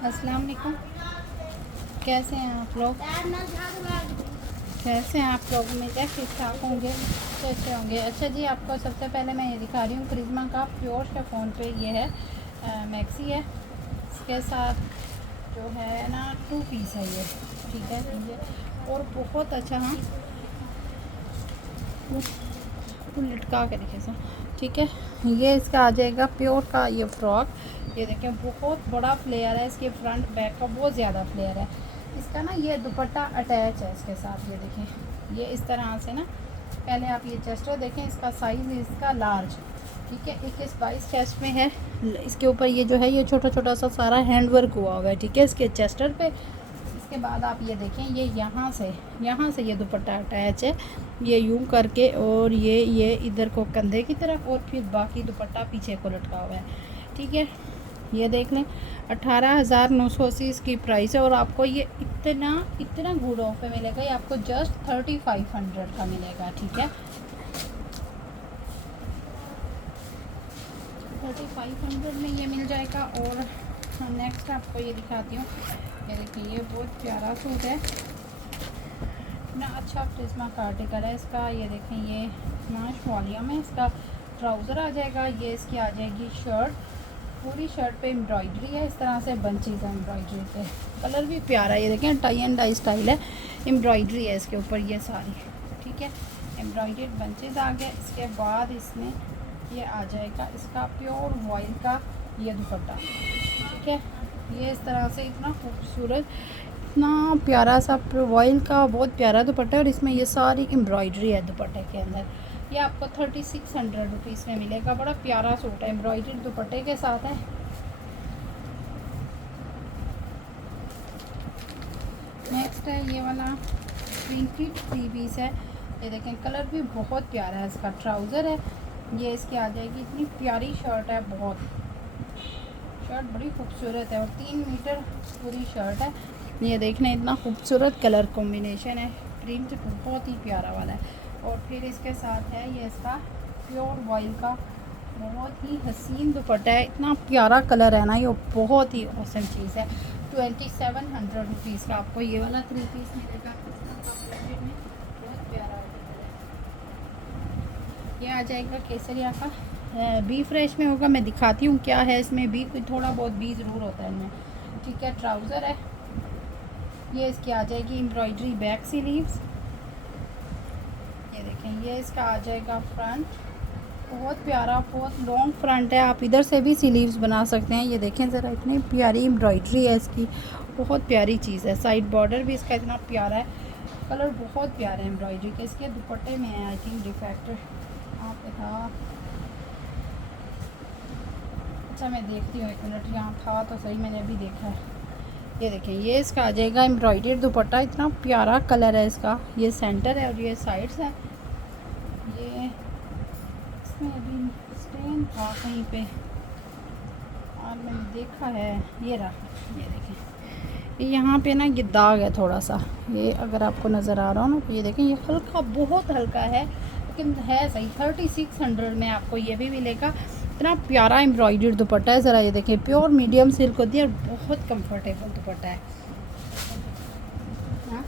अस्सलाम वालेकुम। कैसे हैं आप लोग? कैसे हैं आप लोग? उम्मीद है ठीक ठाक होंगे, अच्छे होंगे। अच्छा जी, आपको सबसे पहले मैं ये दिखा रही हूँ क्रिज्मा का प्योर शिफॉन पे ये है मैक्सी है। इसके साथ जो है ना 2 पीस है ये, ठीक है ये। और बहुत अच्छा, हाँ वो लटका के दिखे सर, ठीक है। ये इसका आ जाएगा प्योर का ये फ्रॉक। ये देखें बहुत बड़ा फ्लेयर है इसके, फ्रंट बैक का बहुत ज़्यादा फ्लेयर है इसका ना। ये दुपट्टा अटैच है इसके साथ, ये देखें ये इस तरह से ना। पहले आप ये चेस्टर देखें, इसका साइज़ इसका लार्ज, ठीक है 21-22 चेस्ट में है। इसके ऊपर ये जो है ये छोटा छोटा सा सारा हैंड वर्क हुआ हुआ है, ठीक है इसके चेस्टर पे। इसके बाद आप ये देखें, ये यहाँ से ये दुपट्टा अटैच है, ये यूं करके, और ये इधर को कंधे की तरफ, और फिर बाकी दुपट्टा पीछे को लटका हुआ है, ठीक है। ये देख लें 18,980 इसकी प्राइस है। और आपको ये इतना गुड ऑफ पे मिलेगा, ये आपको जस्ट 3500 का मिलेगा, ठीक है 3500 में ये मिल जाएगा। और नेक्स्ट आपको ये दिखाती हूँ, ये देखिए ये बहुत प्यारा सूट है, इतना अच्छा प्रिज्मा का आर्टिकल है इसका। ये देखें ये स्मैश वॉल्यूम है, इसका ट्राउज़र आ जाएगा, ये इसकी आ जाएगी शर्ट। पूरी शर्ट पे एम्ब्रॉयडरी है, इस तरह से बंचेज है एम्ब्रॉयडरी पे। कलर भी प्यारा है, ये देखें टाई एंड डाई स्टाइल है, एम्ब्रॉयडरी है इसके ऊपर ये सारी, ठीक है एम्ब्रॉयडर्ड बंचेज आ गया। इसके बाद इसमें ये आ जाएगा इसका प्योर वॉइल का ये दुपट्टा, ठीक है। ये इस तरह से इतना खूबसूरत, इतना प्यारा सा वॉइल का बहुत प्यारा दुपट्टा है, और इसमें ये सारी एम्ब्रॉयडरी है दुपट्टे के अंदर। ये आपको 3600 रुपीज़ में मिलेगा। बड़ा प्यारा सूट है, एम्ब्रॉयडरी दुपट्टे के साथ है। नेक्स्ट है ये वाला प्रिंटेड 3 पीस है, ये देखें कलर भी बहुत प्यारा है इसका। ट्राउज़र है, ये इसकी आ जाएगी, इतनी प्यारी शर्ट है, बहुत शर्ट बड़ी खूबसूरत है, और 3 मीटर पूरी शर्ट है। ये देखने इतना खूबसूरत कलर कॉम्बिनेशन है, प्रिंट बहुत ही प्यारा वाला है। और फिर इसके साथ है ये इसका प्योर वॉइल का बहुत ही हसीन दुपट्टा है, इतना प्यारा कलर है ना, ये बहुत ही औसम चीज़ है। 2700 रुपीज़ का आपको ये वाला 3 पीस मिलेगा, बहुत प्यारा है। ये आ जाएगा केसरिया का, बी फ्रेश में होगा, मैं दिखाती हूँ क्या है इसमें। बी कोई थोड़ा बहुत बी ज़रूर होता है इनमें, ठीक है। ट्राउज़र है, ये इसकी आ जाएगी एम्ब्रॉयडरी बैक स्लीव्स, ये देखें ये इसका आ जाएगा फ्रंट, बहुत प्यारा बहुत लॉन्ग फ्रंट है, आप इधर से भी स्लीव्स बना सकते हैं। ये देखें ज़रा इतनी प्यारी एम्ब्रॉयडरी है इसकी, बहुत प्यारी चीज़ है। साइड बॉर्डर भी इसका इतना प्यारा है, कलर बहुत प्यारे हैं एम्ब्रॉयडरी के। इसके दुपट्टे में है आई थिंक डिफेक्ट आप था, अच्छा मैं देखती हूँ 1 मिनट, यहाँ था तो सही, मैंने अभी देखा है। ये देखें ये इसका आ जाएगा एम्ब्रॉयडर्ड दुपट्टा, इतना प्यारा कलर है इसका। ये सेंटर है और ये साइड्स है। ये इसमें अभी स्टेन था कहीं पे और मैंने देखा है, ये रहा, ये देखें ये यहाँ पे ना ये दाग है थोड़ा सा, ये अगर आपको नज़र आ रहा हो ना तो ये देखें ये हल्का बहुत हल्का है, लेकिन है सही। 3600 में आपको ये भी मिलेगा। इतना प्यारा एम्ब्रॉयडर्ड दुपट्टा है, ज़रा ये देखें प्योर मीडियम सिल्क होती है और बहुत कंफर्टेबल दुपट्टा है। हाँ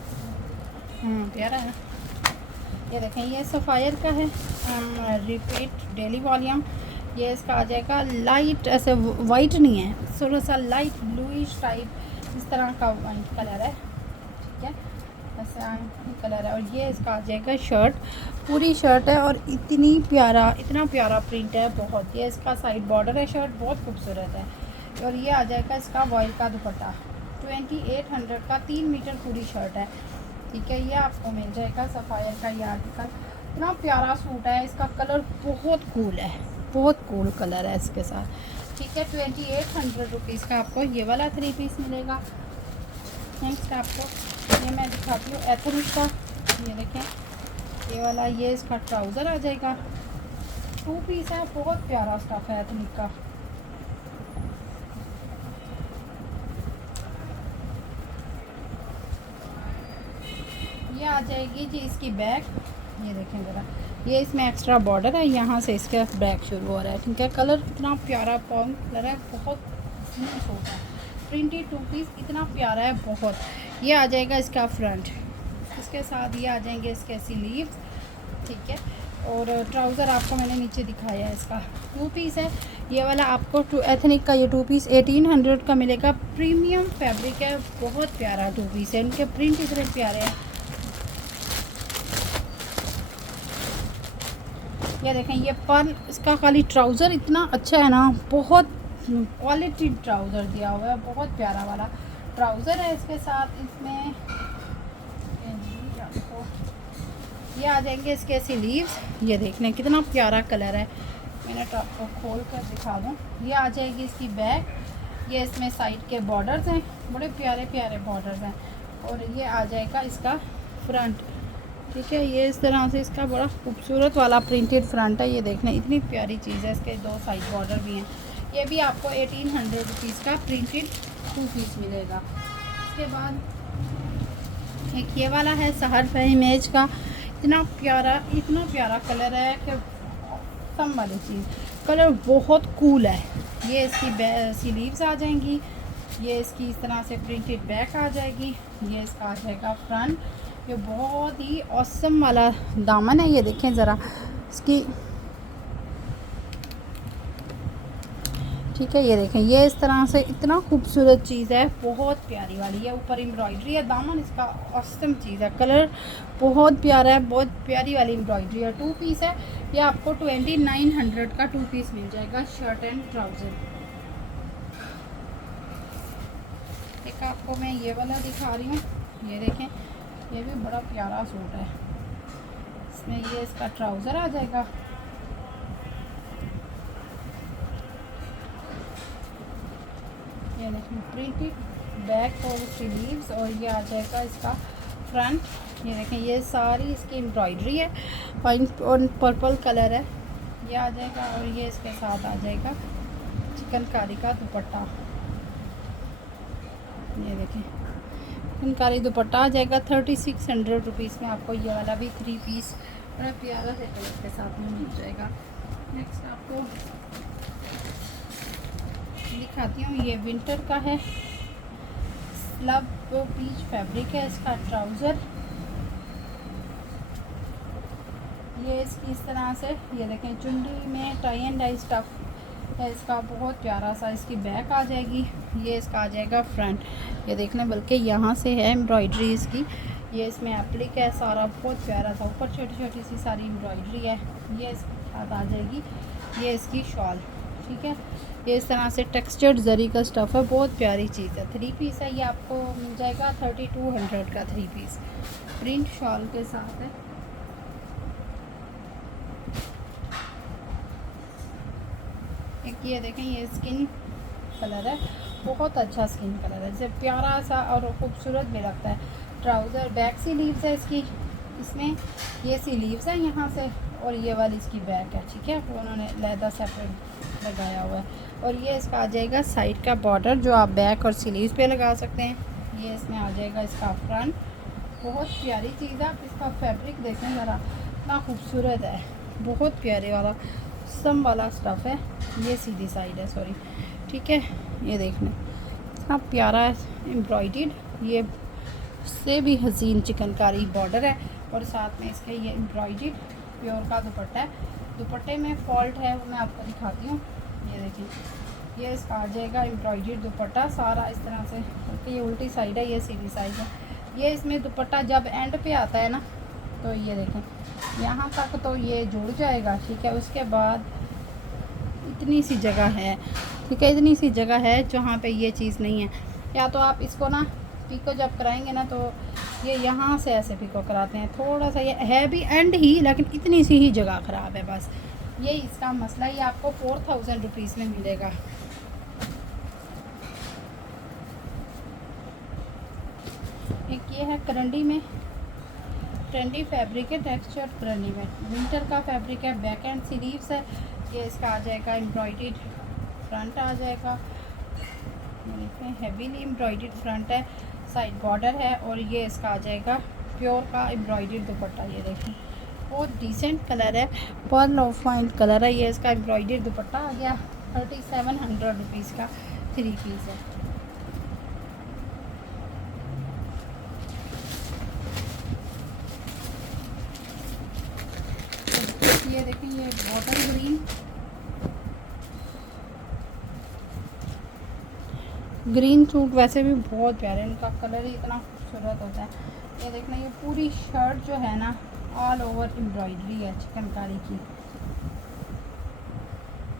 प्यारा है। ये देखें ये सफ़ायर का है, रिपीट डेली वॉल्यूम। ये इसका आ जाएगा लाइट, ऐसे वाइट नहीं है, थोड़ा सा लाइट ब्लूइश टाइप इस तरह का वाइट कलर है, ठीक है ऐसा कलर है। और ये इसका आ जाएगा शर्ट, पूरी शर्ट है और इतना प्यारा प्रिंट है बहुत। ये इसका साइड बॉर्डर है, शर्ट बहुत खूबसूरत है। और ये आ जाएगा इसका वॉइल का दुपट्टा, 2800 का 3 मीटर पूरी शर्ट है, ठीक है। ये आपको मिल जाएगा सफ़ायर का ये आर्टिकल, इतना प्यारा सूट है, इसका कलर बहुत कूल है, बहुत कूल कलर है इसके साथ, ठीक है। 2800 रुपीज़ का आपको ये वाला 3 पीस मिलेगा। नेक्स्ट आपको ये मैं दिखाती हूँ एथनिक का, ये देखें ये वाला, ये इसका ट्राउज़र आ जाएगा, 2 पीस है, बहुत प्यारा स्टफ़ है एथनिक का। ये आ जाएगी जी इसकी बैक, ये देखें ज़रा, ये इसमें एक्स्ट्रा बॉर्डर है, यहाँ से इसका बैक शुरू हो रहा है, ठीक है। कलर इतना प्यारा पॉम कलर है, बहुत सूट है, प्रिंटेड टू पीस इतना प्यारा है बहुत। ये आ जाएगा इसका फ्रंट, इसके साथ ये आ जाएंगे इसके स्लीव्स, ठीक है। और ट्राउज़र आपको मैंने नीचे दिखाया है, इसका टू पीस है ये वाला। आपको एथनिक का ये टू पीस 1800 का मिलेगा। प्रीमियम फैब्रिक है, बहुत प्यारा टू पीस है, इनके प्रिंट इतने प्यारे हैं। ये देखें, ये पर्ल इसका खाली ट्राउज़र इतना अच्छा है ना, बहुत क्वालिटी ट्राउज़र दिया हुआ है, बहुत प्यारा वाला ट्राउज़र है। इसके साथ इसमें ये आ जाएंगे इसके स्लीव्स, ये देखने कितना प्यारा कलर है, मैंने तो आपको खोल कर दिखा दूँ। ये आ जाएगी इसकी बैक, ये इसमें साइड के बॉर्डर्स हैं, बड़े प्यारे प्यारे बॉर्डर्स हैं। और ये आ जाएगा इसका फ्रंट, ठीक है। ये इस तरह से इसका बड़ा खूबसूरत वाला प्रिंटेड फ्रंट है, ये देखने इतनी प्यारी चीज़ है। इसके दो साइड बॉर्डर भी हैं। ये भी आपको 1800 रुपीज़ का प्रिंटेड टू पीस मिलेगा। इसके बाद एक ये वाला है सहर इमेज का, इतना प्यारा कलर है कि कम वाली चीज़, कलर बहुत कूल है। ये इसकी स्लीव्स आ जाएंगी, ये इसकी इस तरह से प्रिंटेड बैक आ जाएगी, ये इसका आ जाएगा फ्रंट। ये बहुत ही ऑसम वाला दामन है, ये देखें ज़रा इसकी, ठीक है। ये देखें, ये इस तरह से इतना खूबसूरत चीज़ है, बहुत प्यारी वाली है। ऊपर एम्ब्रॉयडरी है, दामन इसका ऑसम चीज़ है, कलर बहुत प्यारा है, बहुत प्यारी वाली एम्ब्रॉयडरी है। टू पीस है, ये आपको 2900 का टू पीस मिल जाएगा, शर्ट एंड ट्राउज़र। एक आपको मैं ये वाला दिखा रही हूँ, ये देखें, ये भी बड़ा प्यारा सूट है। इसमें ये इसका ट्राउज़र आ जाएगा, ये देखें प्रिंटेड बैक और स्लीव्स, और ये आ जाएगा इसका फ्रंट। ये देखें, ये सारी इसकी एम्ब्रॉयडरी है, और पर्पल कलर है, ये आ जाएगा। और ये इसके साथ आ जाएगा चिकनकारी का दुपट्टा, ये देखें चिकनकारी दुपट्टा आ जाएगा 3600 रुपीज़ में। आपको ये वाला भी थ्री पीस बड़ा प्यारा से कलर के साथ में मिल जाएगा। नेक्स्ट आपको दिखाती हूँ, ये विंटर का है, स्लब पीच फैब्रिक है, इसका ट्राउज़र। ये इसकी इस तरह से, ये देखें चुंडी में टाई एंड डाई स्टफ है इसका, बहुत प्यारा सा। इसकी बैक आ जाएगी, ये इसका आ जाएगा फ्रंट। ये देखना, बल्कि यहाँ से है एम्ब्रॉयडरी इसकी, ये इसमें एप्लिक है सारा, बहुत प्यारा सा। ऊपर छोटी छोटी सी सारी एम्ब्रॉयडरी है। ये इसके साथ आ जाएगी, ये इसकी शॉल, ठीक है। ये इस तरह से टेक्सचर्ड जरी का स्टफ़ है, बहुत प्यारी चीज़ है। थ्री पीस है, ये आपको मिल जाएगा 3200 का थ्री पीस, प्रिंट शॉल के साथ है। एक ये देखें, ये स्किन कलर है, बहुत अच्छा स्किन कलर है, जैसे प्यारा सा और खूबसूरत भी लगता है। ट्राउज़र बैक स्लीव्स है इसकी, इसमें ये स्लीव्स है यहाँ से, और ये वाली इसकी बैक है, ठीक है। वो उन्होंने लहदा सेपरेट लगाया हुआ है। और ये इसका आ जाएगा साइड का बॉर्डर, जो आप बैक और स्लीव्स पे लगा सकते हैं। ये इसमें आ जाएगा इसका फ्रंट, बहुत प्यारी चीज़ है। आप इसका फैब्रिक देखें ज़रा, इतना खूबसूरत है, बहुत प्यारे वाला सम वाला स्टफ़ है। ये सीधी साइड है, सॉरी, ठीक है। ये देखने इतना प्यारा एम्ब्रॉयडर्ड, ये से भी हसीन चिकनकारी बॉर्डर है, और साथ में इसके ये एम्ब्रॉयडर्ड प्योर का दुपट्टा है। दुपट्टे में फॉल्ट है, वो मैं आपको दिखाती हूँ। ये देखिए, ये इसका आ जाएगा एम्ब्रॉयडर्ड दुपट्टा सारा इस तरह से, क्योंकि ये उल्टी साइड है, ये सीधी साइड है। ये इसमें दुपट्टा जब एंड पे आता है ना, तो ये देखें यहाँ तक तो ये जुड़ जाएगा, ठीक है। उसके बाद इतनी सी जगह है, ठीक है, इतनी सी जगह है जहाँ पे ये चीज़ नहीं है। या तो आप इसको ना पिको जब कराएंगे ना, तो ये यहाँ से ऐसे पिको कराते हैं, थोड़ा सा ये है भी एंड ही, लेकिन इतनी सी ही जगह ख़राब है, बस ये इसका मसला। ये आपको 4000 रुपीज़ में मिलेगा। एक ये है करंडी में, ट्रेंडी फैब्रिक है, टेक्सचर करंडी में, विंटर का फैब्रिक है, बैक एंड स्लीव्स है। ये इसका आ जाएगा एम्ब्रॉयडर्ड फ्रंट आ जाएगा, हैवीली एम्ब्रॉयडर्ड फ्रंट है, साइड बॉर्डर है, और ये इसका आ जाएगा प्योर का एम्ब्रॉयडर्ड दुपट्टा। ये देखें बहुत डिसेंट कलर है, पर्ल ऑफ वाइन कलर है। ये इसका एम्ब्रॉयडर्ड दुपट्टा आ गया, 3700 रुपीज़ का थ्री पीस है। ये देखें ये बॉटल ग्रीन, ग्रीन सूट वैसे भी बहुत प्यारे, इनका कलर ही इतना खूबसूरत होता है। ये देखना ये पूरी शर्ट जो है ना ऑल ओवर एम्ब्रॉयडरी है चिकनकारी की।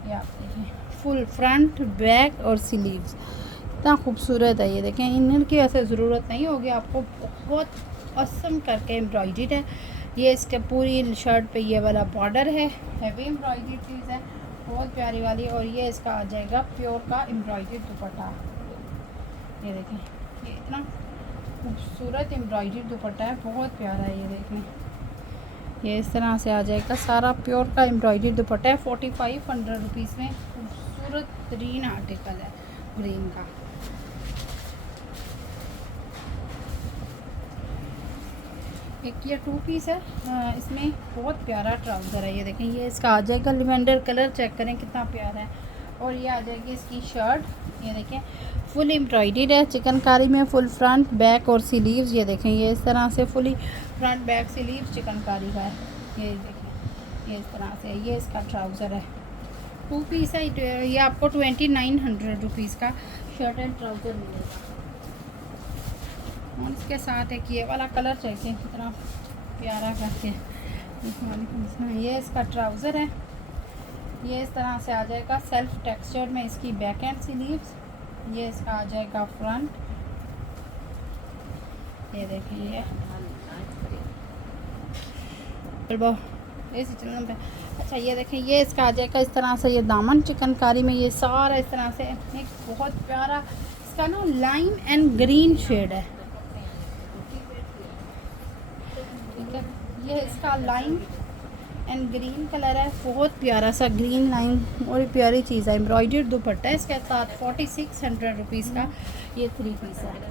ये आप देखें फुल फ्रंट बैक और स्लीव्स इतना खूबसूरत है। ये देखें इनर की ऐसे ज़रूरत नहीं होगी आपको, बहुत औसम करके एम्ब्रॉयडर्ड है। ये इसके पूरी शर्ट पे ये वाला बॉर्डर है, हैवी एम्ब्रॉयडरी चीज़ है बहुत प्यारी वाली। और ये इसका आ जाएगा प्योर का एम्ब्रॉयडरी दुपट्टा। ये देखें ये इतना खूबसूरत एम्ब्रॉयडरी दुपट्टा है, बहुत प्यारा है। ये देखें ये इस तरह से आ जाएगा, सारा प्योर का एम्ब्रॉयडरी दुपट्टा है। 4500 रुपीज़ में खूबसूरत तरीन आर्टिकल है ग्रीन का। एक ये 2 पीस है, इसमें बहुत प्यारा ट्राउज़र है। ये देखें ये इसका आ जाएगा लिवेंडर कलर, चेक करें कितना प्यारा है। और ये आ जाएगी इसकी शर्ट, ये देखें फुल एम्ब्रॉयडर्ड है चिकनकारी में, फुल फ्रंट बैक और स्लीव्स। ये देखें ये इस तरह से fully front back sleeves chikankari का है। ये देखें ये इस तरह से, ये इसका ट्राउज़र है। 2 पीस है, ये आपको 2900 रुपीज़ का शर्ट एंड ट्राउज़र मिलेगा। और इसके साथ एक ये वाला कलर चाहिए कितना प्यारा करके। ये इसका ट्राउज़र है, ये इस तरह से आ जाएगा सेल्फ टेक्सचर में, इसकी बैक एंड स्लीव्स। ये इसका आ जाएगा फ्रंट, ये देखिए ये पे। अच्छा ये देखें ये इसका आ जाएगा इस तरह से, ये दामन चिकनकारी में, ये सारा इस तरह से एक बहुत प्यारा इसका ना लाइम एंड ग्रीन शेड है। ठीक है ये इसका लाइम एंड ग्रीन कलर है, बहुत प्यारा सा ग्रीन लाइन और प्यारी चीज़ है। एम्ब्रॉयडर्ड दुपट्टा है इसके साथ। 4600 रुपीज़ का ये 3 पीस है।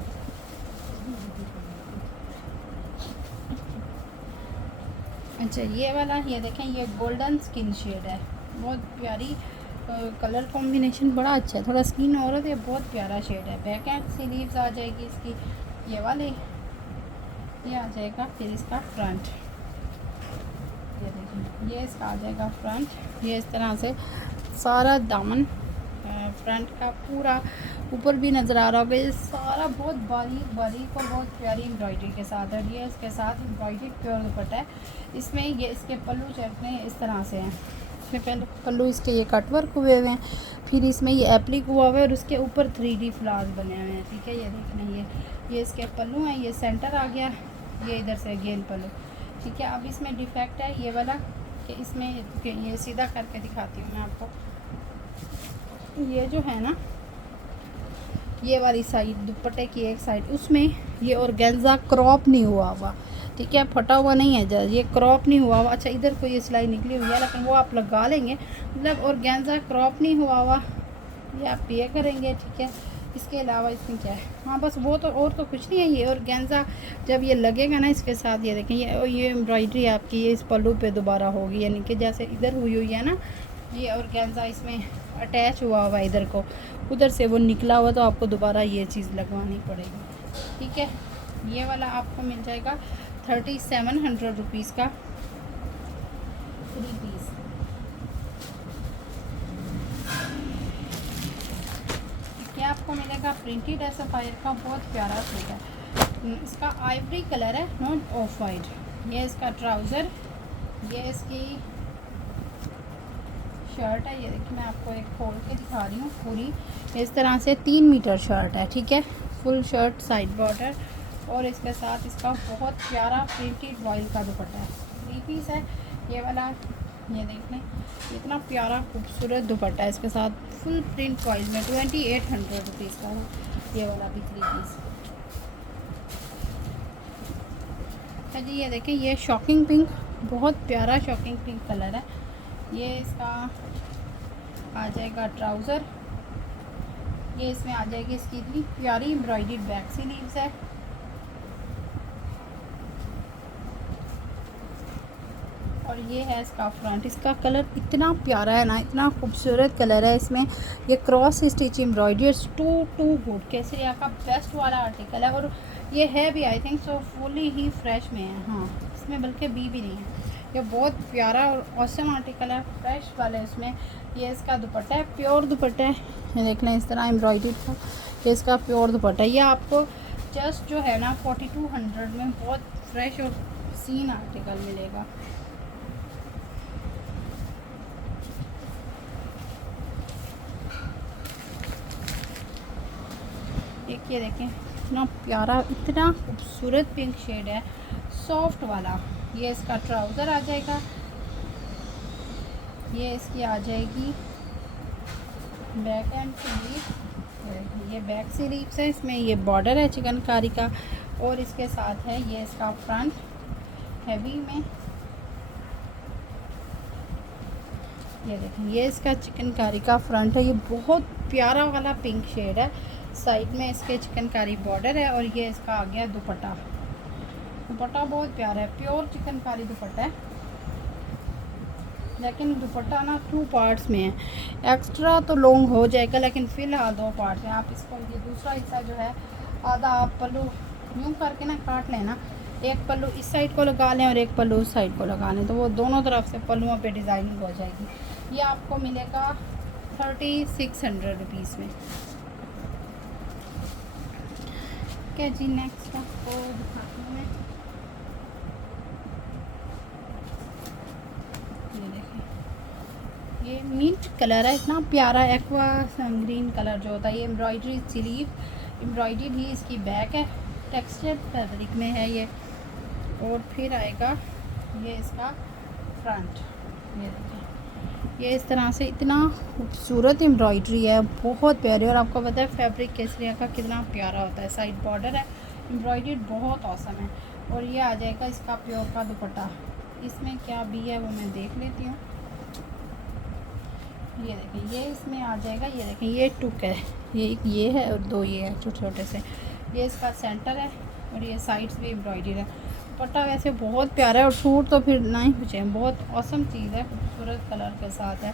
अच्छा ये वाला ये देखें ये गोल्डन स्किन शेड है, बहुत प्यारी कलर कॉम्बिनेशन बड़ा अच्छा है। थोड़ा स्किन और है, बहुत प्यारा शेड है। बैक एंड स्लीव्स आ जाएगी इसकी ये वाली, ये आ जाएगा फिर इसका फ्रंट। ये देखिए ये इसका आ जाएगा फ्रंट, ये इस तरह से सारा दामन फ्रंट का पूरा ऊपर भी नज़र आ रहा होगा। ये सारा बहुत बारीक बारीक और बहुत प्यारी एम्ब्रॉयडरी के साथ है। ये इसके साथ एम्ब्रॉयडरी प्योर दुपट्टा है। इसमें ये इसके पल्लू चढ़ते इस तरह से हैं, इसमें पहले पल्लू इसके ये कट वर्क हुए हुए हैं, फिर इसमें ये एप्लिक हुआ हुआ है और उसके ऊपर 3D फ्लावर्स बने हुए हैं। ठीक है ये देखना ये इसके पल्लू हैं, ये सेंटर आ गया, ये इधर से गेंद पल्लू। ठीक है अब इसमें डिफेक्ट है ये वाला कि इसमें ये सीधा करके दिखाती हूँ मैं आपको। ये जो है ना ये वाली साइड दुपट्टे की एक साइड उसमें ये ऑर्गेन्जा क्रॉप नहीं हुआ हुआ। ठीक है फटा हुआ नहीं है जज, ये क्रॉप नहीं हुआ हुआ। अच्छा इधर कोई ये सिलाई निकली हुई है लेकिन वो आप लगा लेंगे, मतलब ऑर्गेन्जा क्रॉप नहीं हुआ हुआ, ये आप पे करेंगे। ठीक है इसके अलावा इसमें क्या है, हाँ बस वो तो और तो कुछ नहीं है। ये ऑर्गेन्जा जब ये लगेगा ना इसके साथ, ये देखें ये एम्ब्रॉयडरी आपकी ये इस पल्लू पे दोबारा होगी, यानी कि जैसे इधर हुई हुई है ना, ये ऑर्गेन्जा इसमें अटैच हुआ हुआ इधर को, उधर से वो निकला हुआ, तो आपको दोबारा ये चीज़ लगवानी पड़ेगी। ठीक है ये वाला आपको मिल जाएगा 3700 रुपीज़ का 3 पीस। क्या आपको मिलेगा प्रिंटेड है सफ़ायर का, बहुत प्यारा सूट है। इसका आइवरी कलर है, नॉट ऑफ वाइट। ये इसका ट्राउज़र, ये इसकी शर्ट है। ये देखिए मैं आपको एक खोल के दिखा रही हूँ पूरी इस तरह से 3 मीटर शर्ट है। ठीक है फुल शर्ट साइड बॉर्डर और इसके साथ इसका बहुत प्यारा प्रिंटेड वॉइल का दुपट्टा है। 3 पीस है ये वाला, ये देख लें इतना प्यारा खूबसूरत दुपट्टा है इसके साथ फुल प्रिंट वॉइल में। 2800 रुपीज़ का ये वाला भी 3 पीस है जी। ये देखें ये शॉकिंग पिंक, बहुत प्यारा शॉकिंग पिंक कलर है। ये इसका आ जाएगा ट्राउज़र, ये इसमें आ जाएगी इसकी इतनी प्यारी एम्ब्रॉयडर्ड बैक स्लीव्स है। और ये है इसका फ्रंट, इसका कलर इतना प्यारा है ना, इतना खूबसूरत कलर है। इसमें ये cross stitch embroidery too good केसरिया का बेस्ट वाला आर्टिकल है। और ये है भी आई थिंक सो फुली ही फ्रेश में है, हाँ इसमें बल्कि बी भी नहीं है। ये बहुत प्यारा और ऑसम आर्टिकल है, फ्रेश वाले उसमें। ये इसका दुपट्टा है, प्योर दुपट्टा है, ये देख लें इस तरह एम्ब्रॉयडरी का। ये इसका प्योर दुपट्टा है। ये आपको जस्ट जो है ना 4200 में बहुत फ्रेश और सीन आर्टिकल मिलेगा। एक ये देखें इतना प्यारा, इतना खूबसूरत पिंक शेड है, सॉफ्ट वाला। ये इसका ट्राउज़र आ जाएगा, ये इसकी आ जाएगी बैक एंड स्लीव। ये बैक स्लीव्स है, इसमें ये बॉर्डर है चिकनकारी का, और इसके साथ है ये इसका फ्रंट हैवी में। ये देखें ये इसका चिकनकारी का फ्रंट है। ये बहुत प्यारा वाला पिंक शेड है। साइड में इसके चिकनकारी बॉर्डर है, और ये इसका आ गया दुपट्टा। दुपट्टा बहुत प्यारा है, प्योर चिकनकारी दुपट्टा है, लेकिन दुपट्टा ना 2 पार्ट्स में है। एक्स्ट्रा तो लॉन्ग हो जाएगा, लेकिन फ़िलहाल 2 पार्ट में। आप इसको ये दूसरा हिस्सा जो है आधा आप पल्लू यूँ करके ना काट लेना, एक पल्लू इस साइड को लगा लें और एक पल्लू उस साइड को लगा लें, तो वो दोनों तरफ से पल्लुओं पे डिज़ाइनिंग हो जाएगी। ये आपको मिलेगा 3600 रुपीज़ में। क्या जी, नेक्स्ट आपको दिखाती हूँ मैं। ये देखें ये मिंट कलर है, इतना प्यारा एक्वा ग्रीन कलर जो होता है। ये एम्ब्रॉयडरी स्लीव एम्ब्रॉयडरी ही इसकी बैक है, टेक्सचर फैब्रिक में है ये। और फिर आएगा ये इसका फ्रंट। ये देखें ये इस तरह से इतना खूबसूरत एम्ब्रॉयडरी है, बहुत प्यारी। और आपको पता है फैब्रिक केसरिया का कितना प्यारा होता है। साइड बॉर्डर है, एम्ब्रॉयडरी बहुत औसम है। और ये आ जाएगा इसका प्योर का दुपट्टा। इसमें क्या भी है वो मैं देख लेती हूँ। ये देखें ये इसमें आ जाएगा, ये देखें ये टुक है, ये है और 2 ये है छोटे छोटे से। ये इसका सेंटर है, और ये साइड्स भी एम्ब्रॉयडरी है। दुपट्टा वैसे बहुत प्यारा है, और सूट तो फिर ना ही पूछे, बहुत औसम चीज़ है, खूबसूरत कलर के साथ है।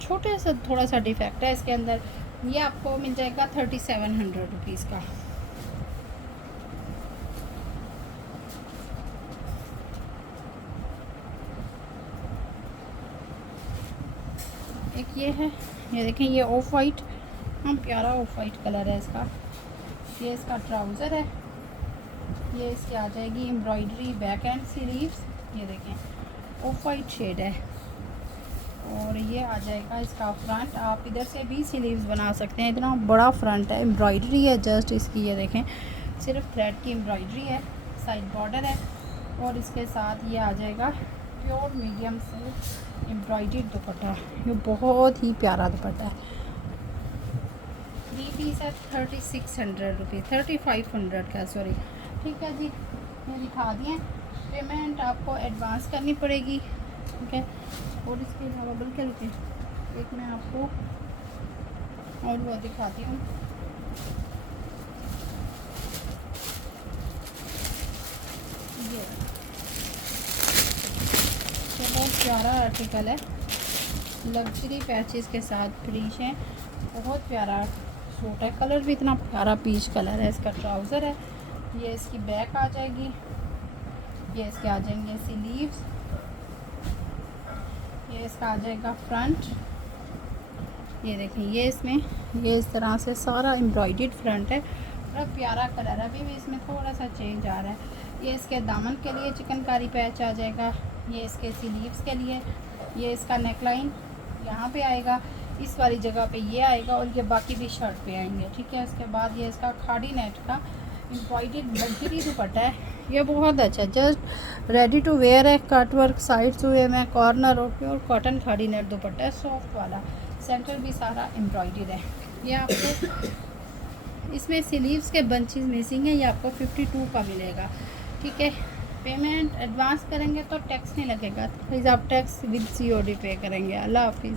छोटे सा थोड़ा सा डिफेक्ट है इसके अंदर। ये आपको मिल जाएगा 3700 रुपीज़ का। एक ये है, ये देखें ये ऑफ वाइट, हाँ प्यारा ऑफ वाइट कलर है इसका। ये इसका ट्राउज़र है, ये इसकी आ जाएगी एम्ब्रॉयडरी बैक एंड स्लीव्स। ये देखें ऑफ वाइट शेड है, और ये आ जाएगा इसका फ्रंट। आप इधर से भी स्लीव्स बना सकते हैं, इतना बड़ा फ्रंट है। एम्ब्रॉयडरी है जस्ट इसकी, ये देखें सिर्फ थ्रेड की एम्ब्रॉयडरी है। साइड बॉर्डर है, और इसके साथ ये आ जाएगा प्योर मीडियम से एम्ब्रॉयडरी दुपट्टा। ये बहुत ही प्यारा दुपट्टा है। 3 पीस है 3600 रुपीज़, 3500 का सॉरी। ठीक है जी, ये दिखा दिए। पेमेंट आपको एडवांस करनी पड़ेगी, ठीक है। और इसके अलावा बल्कि एक मैं आपको और वो दिखाती हूँ। ये बहुत प्यारा आर्टिकल है, लग्जरी पैचेस के साथ फ्रीश है, बहुत प्यारा सूट है। कलर भी इतना प्यारा पीच कलर है। इसका ट्राउज़र है, ये इसकी बैक आ जाएगी, ये इसके आ जाएंगे स्लीव्स, ये इसका आ जाएगा फ्रंट। ये देखें ये इसमें ये इस तरह से सारा एम्ब्रॉयडर्ड फ्रंट है, बड़ा प्यारा कलर है। अभी भी इसमें थोड़ा सा चेंज आ रहा है। ये इसके दामन के लिए चिकनकारी पैच आ जाएगा, ये इसके स्लीव्स के लिए, ये इसका नेकलाइन यहाँ पे आएगा, इस वाली जगह पे ये आएगा, और ये बाकी भी शर्ट पे आएंगे, ठीक है। उसके बाद ये इसका खाड़ी नेट का एम्ब्रॉयडर्ड लग्जरी दुपट्टा है। ये बहुत अच्छा, जस्ट रेडी टू वेयर है। कट वर्क साइड्स हुए में, कॉर्नर और प्योर कॉटन खाड़ी नेट दुपट्टा है, सॉफ्ट वाला। सेंटर भी सारा एम्ब्रॉयडर्ड है। ये आपको इसमें स्लीव्स के बंचेस मिसिंग है, ये आपको 52 का मिलेगा, ठीक है। पेमेंट एडवांस करेंगे तो टैक्स नहीं लगेगा, प्लीज़ आप टैक्स विद COD पे करेंगे। अल्लाह हाफिज़।